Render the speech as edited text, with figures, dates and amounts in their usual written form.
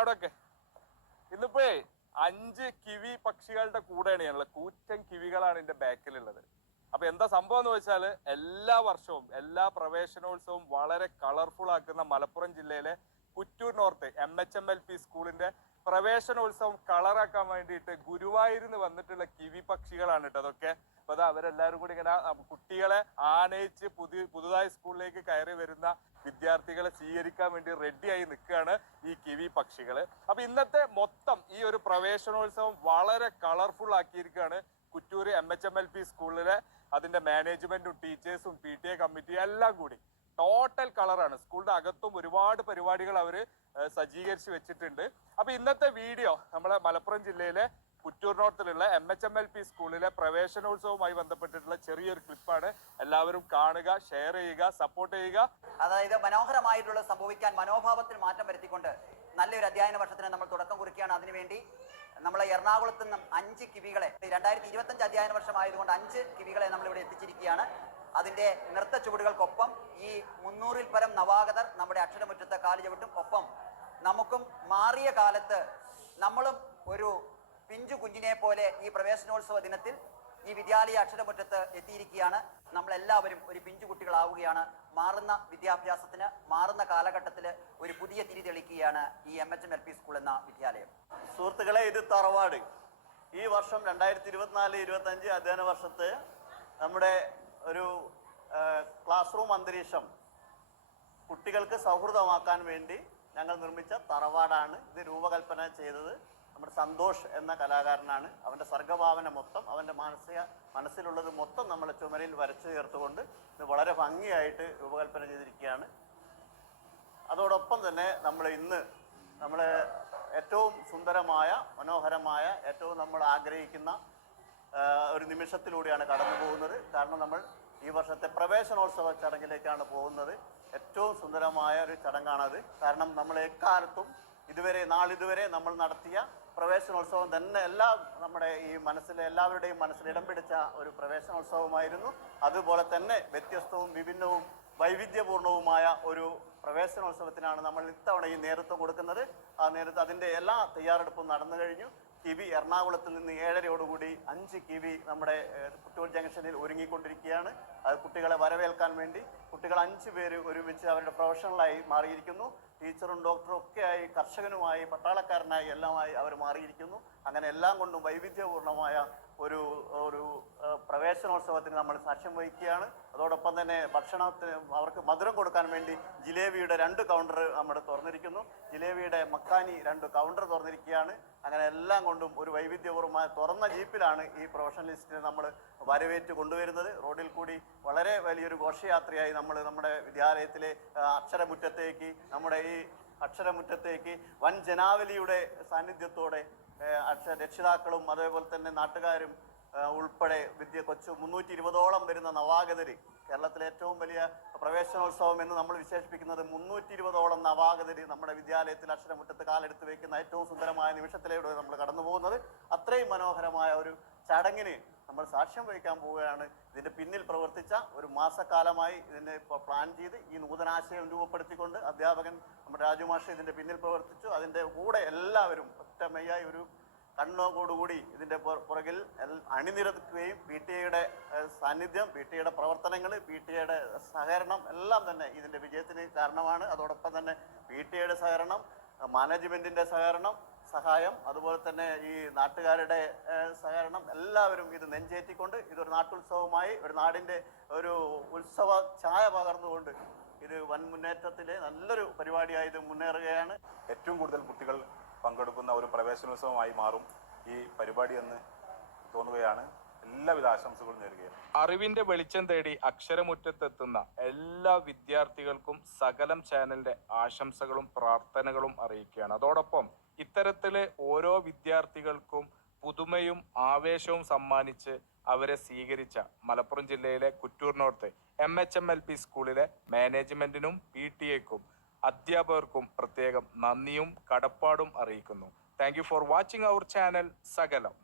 അവിടൊക്കെ ഇന്നിപ്പോ 5 കിവി പക്ഷികളുടെ കൂടെയാണ് ഞങ്ങൾ. കൂറ്റൻ കിവികളാണ് എന്റെ ബാക്കിലുള്ളത്. അപ്പൊ എന്താ സംഭവം എന്ന് വെച്ചാൽ എല്ലാ വർഷവും എല്ലാ പ്രവേശനോത്സവവും വളരെ കളർഫുൾ ആക്കുന്ന മലപ്പുറം ജില്ലയിലെ കുറ്റൂർ നോർത്ത് MHMLP സ്കൂളിന്റെ പ്രവേശനോത്സവം കളറാക്കാൻ വേണ്ടിയിട്ട് ഗുരുവായൂരിന്ന് വന്നിട്ടുള്ള കിവി പക്ഷികളാണ് കേട്ടോ അതൊക്കെ. അപ്പൊ അത് അവരെല്ലാവരും കൂടി ഇങ്ങനെ കുട്ടികളെ ആനയിച്ച് പുതുതായി സ്കൂളിലേക്ക് കയറി വരുന്ന വിദ്യാർത്ഥികളെ സ്വീകരിക്കാൻ വേണ്ടി റെഡിയായി നിൽക്കുകയാണ് ഈ കിവി പക്ഷികള്. അപ്പൊ ഇന്നത്തെ മൊത്തം ഈ ഒരു പ്രവേശനോത്സവം വളരെ കളർഫുൾ ആക്കിയിരിക്കുകയാണ് കുറ്റൂർ MHMLP സ്കൂളിലെ അതിന്റെ മാനേജ്മെന്റും ടീച്ചേഴ്സും PTA കമ്മിറ്റിയും എല്ലാം കൂടി ടോട്ടൽ കളറാണ്. സ്കൂളിന്റെ അകത്തും ഒരുപാട് പരിപാടികൾ അവര് സജ്ജീകരിച്ച് വെച്ചിട്ടുണ്ട്. അപ്പൊ ഇന്നത്തെ വീഡിയോ നമ്മളെ മലപ്പുറം ജില്ലയിലെ കുറ്റൂർ നോർത്തിലുള്ള MHMLP സ്കൂളിലെ പ്രവേശനോത്സവവുമായി ബന്ധപ്പെട്ടിട്ടുള്ള ചെറിയൊരു ക്ലിപ്പാണ്. എല്ലാവരും കാണുക, ഷെയർ ചെയ്യുക, സപ്പോർട്ട് ചെയ്യുക. അതായത് മനോഹരമായിട്ടുള്ള സംഭവിക്കാൻ മനോഭാവത്തിൽ മാറ്റം വരുത്തിക്കൊണ്ട് നല്ലൊരു അധ്യയന വർഷത്തിന് നമ്മൾ തുടക്കം കുറിക്കുകയാണ്. അതിനുവേണ്ടി നമ്മളെ എറണാകുളത്ത് നിന്നും 5 കിവികളെ 2025 അധ്യയന വർഷമായതുകൊണ്ട് 5 കിവികളെ നമ്മളിവിടെ എത്തിച്ചിരിക്കുകയാണ്. അതിന്റെ നൃത്ത ചുവടുകൾക്കൊപ്പം ഈ 300-ൽ പരം നവാഗതർ നമ്മുടെ അക്ഷരമുറ്റത്ത് കാല് ചവിട്ടും. ഒപ്പം നമുക്കും മാറിയ കാലത്ത് നമ്മളും ഒരു പിഞ്ചു കുഞ്ഞിനെ പോലെ ഈ പ്രവേശനോത്സവ ദിനത്തിൽ ഈ വിദ്യാലയ അക്ഷരമുറ്റത്ത് എത്തിയിരിക്കുകയാണ്. നമ്മളെല്ലാവരും ഒരു പിഞ്ചു കുട്ടികളാവുകയാണ്. മാറുന്ന വിദ്യാഭ്യാസത്തിന് മാറുന്ന കാലഘട്ടത്തിൽ ഒരു പുതിയ തിരി തെളിക്കുകയാണ് ഈ MHMLP സ്കൂൾ എന്ന വിദ്യാലയം. സുഹൃത്തുക്കളെ, ഇത് തറവാട്. ഈ വർഷം 2024-25 അധ്യയന വർഷത്തെ നമ്മുടെ ഒരു ക്ലാസ് റൂം അന്തരീക്ഷം കുട്ടികൾക്ക് സൗഹൃദമാക്കാൻ വേണ്ടി ഞങ്ങൾ നിർമ്മിച്ച തറവാടാണ്. ഇത് രൂപകൽപ്പന ചെയ്തത് നമ്മുടെ സന്തോഷ് എന്ന കലാകാരനാണ്. അവൻ്റെ സർഗഭാവന മൊത്തം, അവൻ്റെ മനസ്സിലുള്ളത് മൊത്തം നമ്മൾ ചുമരിൽ വരച്ചു ചേർത്തുകൊണ്ട് ഇത് വളരെ ഭംഗിയായിട്ട് രൂപകൽപ്പന ചെയ്തിരിക്കുകയാണ്. അതോടൊപ്പം തന്നെ നമ്മൾ ഇന്ന് ഏറ്റവും സുന്ദരമായ മനോഹരമായ ഏറ്റവും നമ്മൾ ആഗ്രഹിക്കുന്ന ഒരു നിമിഷത്തിലൂടെയാണ് കടന്നു പോകുന്നത്. കാരണം നമ്മൾ ഈ വർഷത്തെ പ്രവേശനോത്സവ ചടങ്ങിലേക്കാണ് പോകുന്നത്. ഏറ്റവും സുന്ദരമായ ഒരു ചടങ്ങാണത്. കാരണം നമ്മൾ എക്കാലത്തും നാളിതുവരെ നമ്മൾ നടത്തിയ പ്രവേശനോത്സവം തന്നെ നമ്മുടെ ഈ എല്ലാവരുടെയും മനസ്സിൽ ഇടം പിടിച്ച ഒരു പ്രവേശനോത്സവമായിരുന്നു. അതുപോലെ തന്നെ വ്യത്യസ്തവും വിഭിന്നവും വൈവിധ്യപൂർണവുമായ ഒരു പ്രവേശനോത്സവത്തിനാണ് നമ്മൾ ഇത്തവണ ഈ നേതൃത്വം കൊടുക്കുന്നത്. അതിൻ്റെ എല്ലാ തയ്യാറെടുപ്പും നടന്നു കഴിഞ്ഞു. കിവി എറണാകുളത്ത് നിന്ന് 7:30 5 കിവി നമ്മുടെ കുറ്റൂർ ജംഗ്ഷനിൽ ഒരുങ്ങിക്കൊണ്ടിരിക്കുകയാണ്. അത് കുട്ടികളെ വരവേൽക്കാൻ വേണ്ടി കുട്ടികൾ 5 പേര് ഒരുമിച്ച് അവരുടെ പ്രൊഫഷണലായി മാറിയിരിക്കുന്നു. ടീച്ചറും ഡോക്ടറും ഒക്കെയായി, കർഷകനുമായി, പട്ടാളക്കാരനായി എല്ലാമായി അവർ മാറിയിരിക്കുന്നു. അങ്ങനെ എല്ലാം കൊണ്ടും വൈവിധ്യപൂർണമായ ഒരു പ്രവേശനോത്സവത്തിന് നമ്മൾ സാക്ഷ്യം വഹിക്കുകയാണ്. അതോടൊപ്പം തന്നെ ഭക്ഷണത്തിന് അവർക്ക് മധുരം കൊടുക്കാൻ വേണ്ടി ജിലേബിയുടെ 2 കൗണ്ടർ നമ്മൾ തുറന്നിരിക്കുന്നു. ജിലേബിയുടെ മക്കാനി 2 കൗണ്ടർ തുറന്നിരിക്കുകയാണ്. അങ്ങനെ എല്ലാം കൊണ്ടും ഒരു വൈവിധ്യപൂർവമായ തുറന്ന ജീപ്പിലാണ് ഈ പ്രൊഫഷണലിസ്റ്റിനെ നമ്മൾ വരവേറ്റ് കൊണ്ടുവരുന്നത്. റോഡിൽ കൂടി വളരെ വലിയൊരു ഘോഷയാത്രയായി നമ്മുടെ വിദ്യാലയത്തിലെ അക്ഷരമുറ്റത്തേക്ക് വൻ ജനാവലിയുടെ സാന്നിധ്യത്തോടെ രക്ഷിതാക്കളും അതേപോലെ തന്നെ നാട്ടുകാരും ഉൾപ്പെടെ 320ഓളം വരുന്ന നവാഗതര്, കേരളത്തിലെ ഏറ്റവും വലിയ പ്രവേശനോത്സവം എന്ന് നമ്മൾ വിശേഷിപ്പിക്കുന്നത് 320ഓളം നവാഗതര് നമ്മുടെ വിദ്യാലയത്തിൽ അക്ഷരമുറ്റത്ത് കാലെടുത്ത് വയ്ക്കുന്ന ഏറ്റവും സുന്ദരമായ നിമിഷത്തിലൂടെ നമ്മൾ കടന്നു പോകുന്നത്. അത്രയും മനോഹരമായ ഒരു ചടങ്ങിന് നമ്മൾ സാക്ഷ്യം വഹിക്കാൻ പോവുകയാണ്. ഇതിൻ്റെ പിന്നിൽ പ്രവർത്തിച്ച ഒരു മാസക്കാലമായി ഇതിനെ പ്ലാൻ ചെയ്ത് ഈ നൂതനാശയം രൂപപ്പെടുത്തിക്കൊണ്ട് അധ്യാപകൻ നമ്മുടെ രാജുമാഷ് ഇതിൻ്റെ പിന്നിൽ പ്രവർത്തിച്ചു. അതിൻ്റെ കൂടെ എല്ലാവരും ഒറ്റമെയ്യായി ഒരു കണ്ണോടുകൂടി ഇതിൻ്റെ പുറകിൽ അണിനിരക്കുകയും PTA-യുടെ സാന്നിധ്യം, PTA-യുടെ പ്രവർത്തനങ്ങൾ, PTA-യുടെ സഹകരണം എല്ലാം തന്നെ ഇതിൻ്റെ വിജയത്തിന് കാരണമാണ്. അതോടൊപ്പം തന്നെ PTA-യുടെ സഹകരണം, മാനേജ്മെൻറ്റിൻ്റെ സഹായം, അതുപോലെ തന്നെ ഈ നാട്ടുകാരുടെ സഹകരണം, എല്ലാവരും ഇത് നെഞ്ചേറ്റിക്കൊണ്ട് ഇതൊരു നാട്ടുത്സവമായി ഒരു നാടിൻ്റെ ഒരു ഉത്സവ ഛായ പകർന്നുകൊണ്ട് ഇത് വൻ മുന്നേറ്റത്തിലെ നല്ലൊരു പരിപാടിയായി ഇത് മുന്നേറുകയാണ്. ഏറ്റവും കൂടുതൽ കുട്ടികൾ പങ്കെടുക്കുന്ന ഒരു പ്രവേശനോത്സവമായി മാറും ഈ പരിപാടി എന്ന് തോന്നുകയാണ്. എല്ലാവിധ ആശംസകളും നേരുകയാണ്. അറിവിന്റെ വെളിച്ചം തേടി അക്ഷരമുറ്റത്തെത്തുന്ന എല്ലാ വിദ്യാർത്ഥികൾക്കും സകലം ചാനലിന്റെ ആശംസകളും പ്രാർത്ഥനകളും അറിയിക്കുകയാണ്. അതോടൊപ്പം ഇത്തരത്തില് ഓരോ വിദ്യാർത്ഥികൾക്കും പുതുമയും ആവേശവും സമ്മാനിച്ച് അവരെ സ്വീകരിച്ച മലപ്പുറം ജില്ലയിലെ കുറ്റൂർ നോർത്ത് MHMLP സ്കൂളിലെ മാനേജ്മെന്റിനും PTA-ക്കും അധ്യാപകർക്കും പ്രത്യേകം നന്ദിയും കടപ്പാടും അറിയിക്കുന്നു. Thank you for watching our channel സകലം.